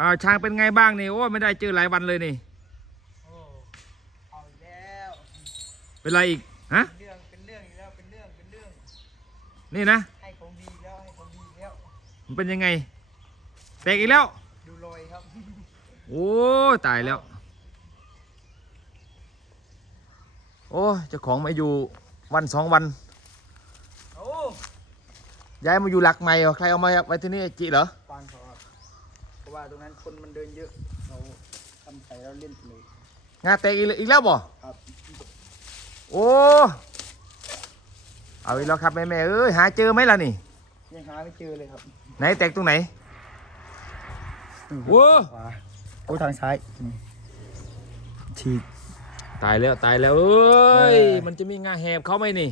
อ่าช้างเป็นไงบ้างนี่โอ้ไม่ได้เจอหลายวันเลยนี่โอ้เอาอีกแล้วเป็นไรอีกฮะเป็นเรื่องเป็นเรื่องอีกแล้วเป็นเรื่องเป็นเรื่องนี่นะให้ของดีอีกแล้วให้ของดีอีกแล้วมันเป็นยังไงแตกอีกแล้ว ดูรอยครับ โอ้ตายแล้ว โอ้เจ้าของมาอยู่วันสองวันโอ้ย้ายมาอยู่หลักใหม่เหรอใครเอามาไว้ที่นี่จิเหรอ ว่าตรงนั้นคนมันเดินเยอะ เราทำใส่แล้วเล่นไปเลยงาแตกอีกแล้วอีกแล้วบ่ครับโอ้เอาอีกแล้วครับแม่แม่ๆเอ้ยหาเจอไหมล่ะนี่ยังหาไม่เจอเลยครับ ไหนแตกตรงไหนโอ้ขวาโอ้ทางซ้ายนี่ฉีกตายแล้วตายแล้วเอ้ยเออมันจะมีงาแหบเขาไหมนี่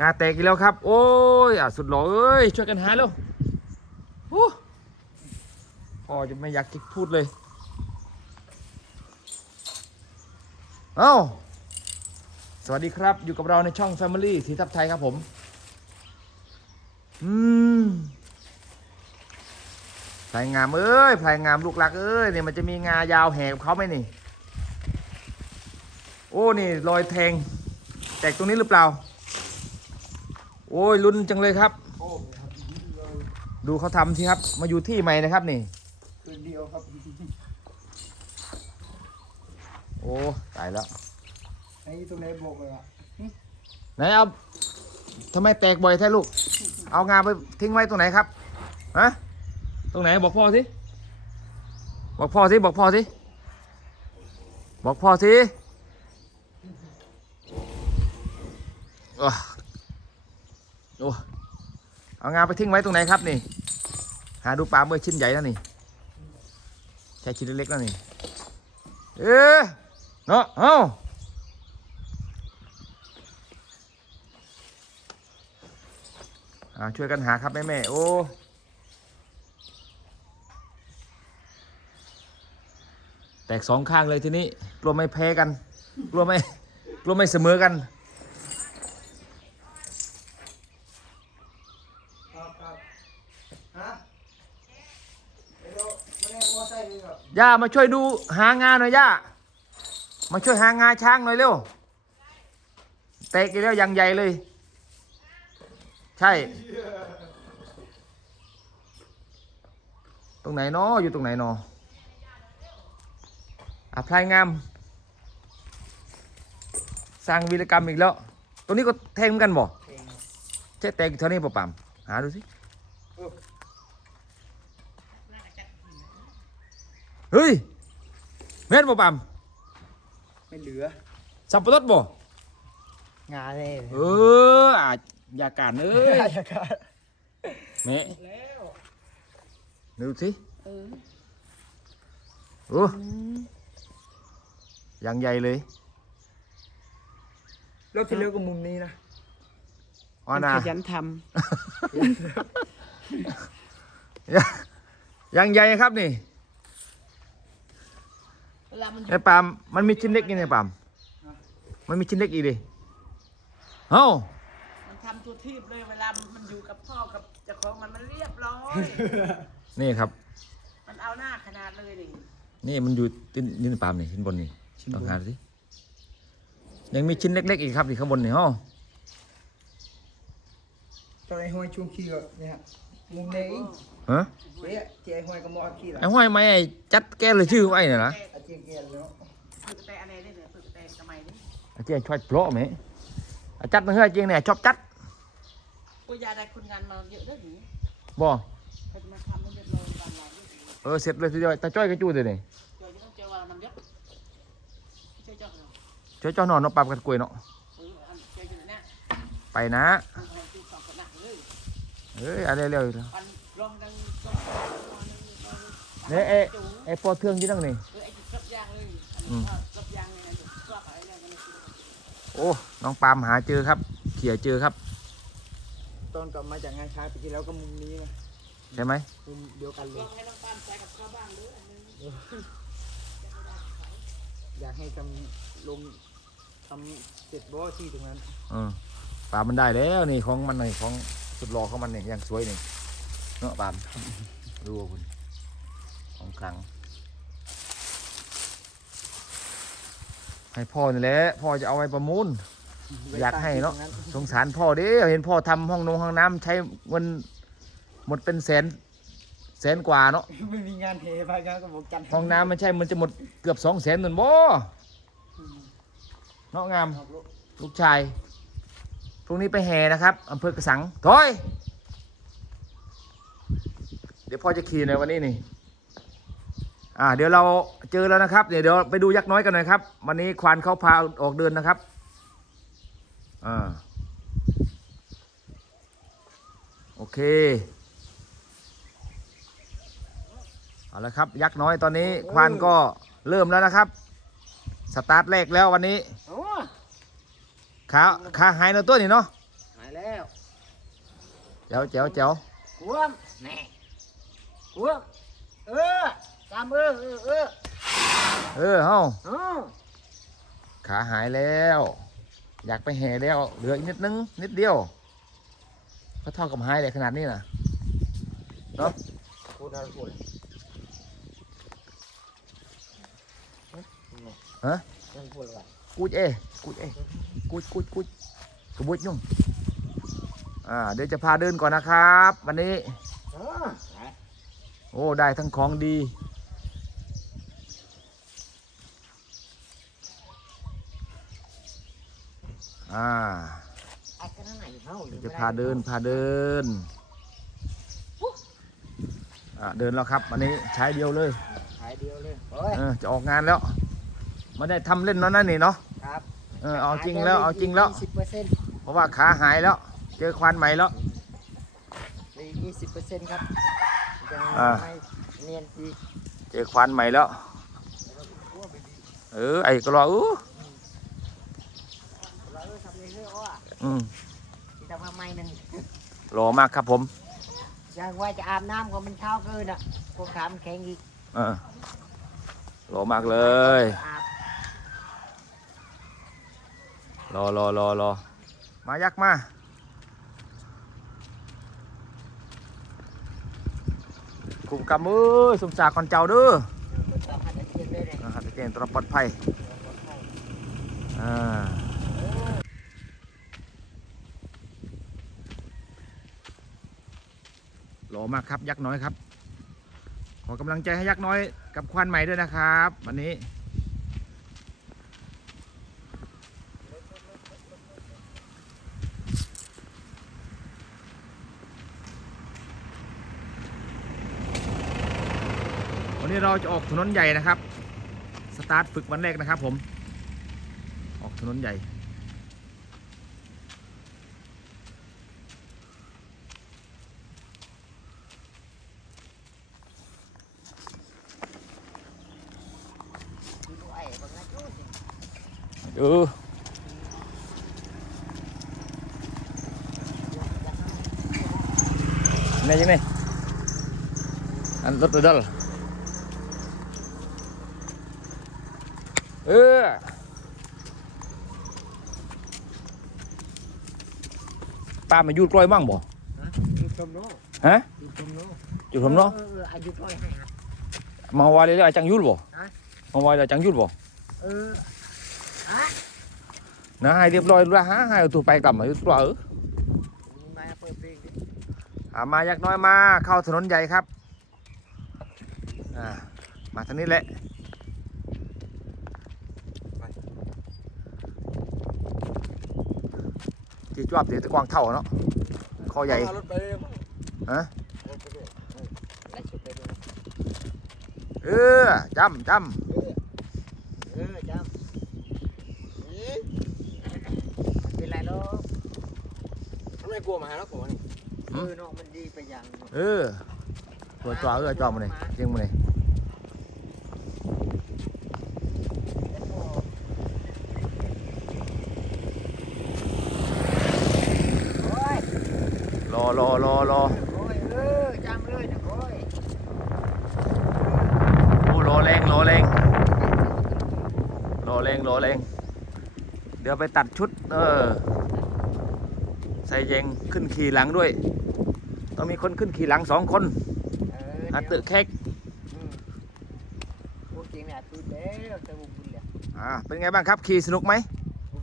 งาแตกอีกแล้วครับ โอ้ยอะสุดหล่อเอ้ยช่วยกันหาเร็วพ่อจะไม่อยากจะพูดเลย เอ้า สวัสดีครับอยู่กับเราในช่อง Family สีทับไทยครับผม อืมพลายงามเอ้ยพลายงามลูกรักเอ้ยเนี่ยมันจะมีงายาวแหกบเขาไหมนี่ โอ้นี่รอยแทง แตกตรงนี้หรือเปล่า โอ้ยลุ้นจังเลยครับโอ้ครับ ดูเขาทำสิครับ มาอยู่ที่ใหม่นะครับนี่คืนเดียวครับ โอ้ตายแล้วไอ้ตรงไหนบอกเลยอะไหนเอาทำไมแตกบ่อยแท้ลูก เอางาไปทิ้งไว้ตรงไหนครับฮะตรงไหนบอกพ่อสิบอกพ่อสิบอกพ่อสิบอกพ่อสิอ้าว โอ้เอางาไปทิ้งไว้ตรงไหนครับนี่ หาดูปลาเมื่อชิ้นใหญ่แล้วนี่ใช้ชิ้นเล็กๆแล้วนี่ เออเนาะเอ้าช่วยกันหาครับแม่แม่โอ้แตกสองข้างเลยทีนี้กลัวไม่แพ้กันกลัวไม่กลัวไม่เสมอกัน ครับครับฮะเดี๋ยวไม่ได้มอไซค์เล ยครับย่ามาช่วยดูหางานหน่อยย่า มาช่วยหางาช้างหน่อยเร็วแตกอีกแล้วอยังใหญ่เลย ใช่ ตรงไหนเนาะอยู่ตรงไหนเนาะอะพลายงาม สร้างวีรกรรมอีกแล้ว ตรงนี้ก็แทงเหมือนกันบ่เพลงครับใช่แตกอยู่เท่านี้ป่ะปามหาดูสิ เออเฮ้ยแม่นป่ะปามไม่เหลือสับปะรดบ่งาเลยเอออาจอย่าการเอ้ยราคาแม่แล้วดูสิเออโอ้ยังใหญ่เลยรอบที่แล้วก็มุมนี้นะอ๋อนะขยันทยังใหญ่ครับนี่ำเว ลามันไอ้ปามมันมีชิ้นเล็กนี่ไงปามมันมีชิ้นเล็กอีกดิเอ้ามันทำตัวทีบเลยเวลามันอยู่กับพ่อกับเจ้าของมันมันเรียบร้อย นี่ครับ มันเอาหน้าขนาดเลยดินี่มันอยู่ตินยืนปามนี่ชิ้นบนนี่ลองหาดูสิยังมีชิ้นเล็ก ๆ อีกครับที่ข้างบนนี่ฮะตอนไอ้ห้อยช่วงขี้ก็เนี่ยฮะมุมแดงเองฮะเจ๊เจ๊ไอ้ห้อยก็มอขี้ละไอ้ห้อยไม่ไอ้จัดแกเลยชื่อไว้น่ะนะอา เจียงเกียนแล้วฝึกแต่อะไรได้เนี่ยฝึกแต่สมัยนี้ไอ้เจ้าชอบเพราะไหมไอ้จัดมาเฮ้ยจริงเนี่ยชอบจัดกูยาได้คุณงานมาเยอะด้วยหนิบ่เขาจะมาทำให้เรียบร้อยตามเราด้วยหนิเออเสร็จเลยทีเดียวตาจ้อยกระจูดเลยนี่เดี๋ยวจะต้องเจอว่าน้ำยักษ์เจอเจ้าเหรอเจ้าเจ้านอนเนาะปามกันกล้วยเนาะเอออันเจออยู่เนี่ยไปนะมันให้ตีสองขนาดเลยเอ้ยอะไรเร็วอันร้องดังต้องๆเนี่ยไอ้ไอ้ปอเทืองอยี่นั่งนี่เอ โอ้ น้องปามหาเจอครับเขี่ยเจอครับ ตอนกลับมาจากงานช้างปีที่แล้วก็มุมนี้ไงใช่ไหมมุมเดียวกันเลลอยงให้น้องปานใส่กับข้าวบ้างหรืออันนึงอยากให้ทำลงทำเสร็จบ่ที่ตรงนั้นเออปามมันได้แล้วนี่ของมันนี่ของสุดหล่อของมันนี่ยังสวยนี่เนาะปามดูคุณของคลัง ให้พ่อนี่แหละพ่อจะเอาไว้ประมูล อยากให้เนาะสงสารพ่อเด้เห็นพ่อทำห้องนงห้องน้ำใช้เงินหมดเป็นแสนแสนกว่าเนาะไม่มีงานเทไปงานก็บอกจันทร์ห้องน้ำไม่ใช่มันจะหมดเกือบสองแสนหนึ่งบ่เนาะงามครับลูกลูกชายพรุ่งนี้ไปแห่นะครับอำเภอกระสังถอย เดี๋ยวพ่อจะขี่ในอยวันนี้นี่ อ่าเดี๋ยวเราเจอแล้วนะครับเดี๋ยวเดี๋ยวไปดูยักษ์น้อยกันหน่อยครับ วันนี้ควานเขาพาออกเดินนะครับอ่าโอเคเอาละครับยักษ์น้อยตอนนี้ควานก็เริ่มแล้วนะครับ สตาร์ทแรกแล้ววันนี้โอ้ขาขาหายในตัวนี่เนาะหายแล้วเจ๋วเจ๋วเจ๋วขวมแน่ขวมเออ จำเออเออเออเออเฮ้าเออขาหายแล้ว อยากไปแห่แล้วเหลืออีกนิดนึงนิดเดียวก็เท่ากับหายเลยขนาดนี้นะเนาะพูดอะไรพูดฮะยังพูดอะไรกูดเอกูดเอกูดกูดกูดกระบุดยุ่งอ่าเดี๋ยวจะพาเดินก่อนนะครับ วันนี้เออโอ้ ได้ทั้งของดี อ่าไอ้กันนั่นไหนเขาเดี๋ยวจะพาเดินพาเดินอะเดินแล้วครับวันนี้ใช้เดียวเลยหายเดียวเลยโอ้ยเออจะออกงานแล้วไม่ได้ทำเล่นแล้วนั่นนี่เนาะครับเออเอาจริงแล้วเอาจริงแล้วสิบเปอร์เซ็นต์เพราะว่าขาหายแล้ว เจอควันใหม่แล้วมียี่สิบเปอร์เซ็นต์ครับยังอ่าไม่เนียนอีกเจอควันใหม่แล้ว เออไอ้ก็รออู้ เราเออทำเลยเฮ้ย อ้ออืมที่ทำมาใหม่หนึ่งรอมากครับผมยังว่าจะอาบน้ำก็มันเช้าเกินอะพวกขามนแข็งอีกเออรอมากเลย อาบรอรอรอรอมายักษ์มา คุมกำมือสมศักดิ์ก่อนเจ้าเด้อตามพันธุ์เทียนเลยเนี่ยนะครับแจ้งตรับปลอดภัย อ่า รอมากครับยักษ์น้อยครับ ขอกำลังใจให้ยักษ์น้อยกับควันใหม่ด้วยนะครับ วันนี้ วันนี้เราจะออกถนนใหญ่นะครับ สตาร์ทฝึกวันแรกนะครับผม ออกถนนใหญ่ ดูไอ้บางอย่างดูสิ เออนี่ยังไงอันรถตัวดอลเออป้ามายูดกล้อ นะให้เรียบร้อยแล้วฮะให้เอาตัวไปกลับมาอยู่ตัวเออมึงมาเปิดเพลงดิอามายักน้อยมาเข้าถนนใหญ่ครับอ่ามาทางนี้แหละที่จวบเดี๋ยวตะกวางเท่าเนาะคอใหญ่เลยฮะเออจำจเออจำเป็นไรหรอก ทำไม กลัวมาหาแล้วผมนี่เออเนาะมันดีไปอย่างหนึ่งำเออตัวจอเออจอมาเลยเจียงมาเลยแล้วก็โอ้ยรอรอรอรอโอ้ยเออจำเลยนะโอ้ยโอ้รอแรงรอแรงรอแรงรอแรงเดี๋ยวไปตัดชุด เออ ใส่เยงขึ้นขี่หลังด้วย ต้องมีคนขึ้นขี่หลังสองคนเอออาเดี๋ยวตึกเค้กอืมพวกจริงเนี่ยตื่นแล้วแต่บุญบุญเลยอ่าเป็นไงบ้างครับขี่สนุกไหม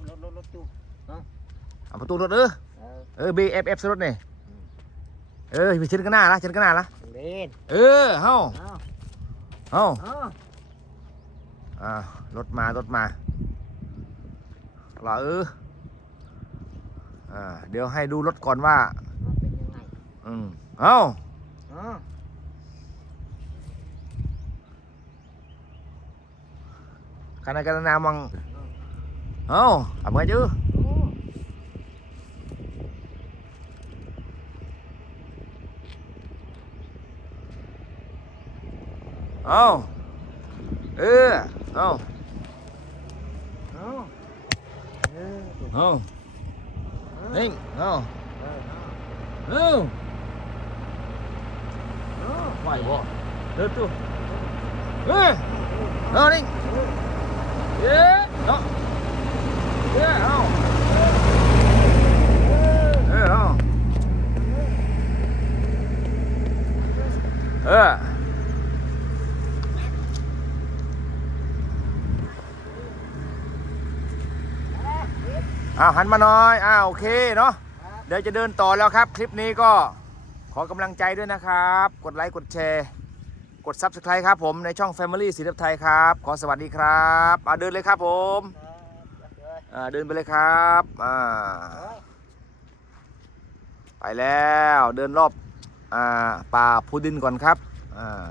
รถรถรถตู้เอาประตูรถเออเออเออ BFF รถนี่เออไปเชิญกันหน้าละเชิญกันหน้าละเล่นเออเฮ้าเอาเฮ้าเอาอ่ารถมารถมาเหรอเออ อ่าเดี๋ยวให้ดูรถก่อนว่ามันเป็นยังไงอืมเอ้าอ๋อ khả năng cái nào bằng không làm ngay chứ โอ้ không ừ không เอาเออ không เออ ninh không เออ ừ เอา Think. No. No. Quay bỏ. Đưa tôi. Ờ, Ê. Đó đi. Yeah. Đó. Yeah. Không. อ้าวหันมาหน่อยอ้าวโอเคเนาะเดี๋ยวจะเดินต่อแล้วครับ คลิปนี้ก็ขอกำลังใจด้วยนะครับ กดไลค์กดแชร์ กด Subscribe ครับผมในช่อง Family สีทับไทยครับ ขอสวัสดีครับอ่าเดินเลยครับผมอ่าเดินไปเลยครับอ่าไปแล้วเดินรอบอ่าป่าพูดินก่อนครับอ่า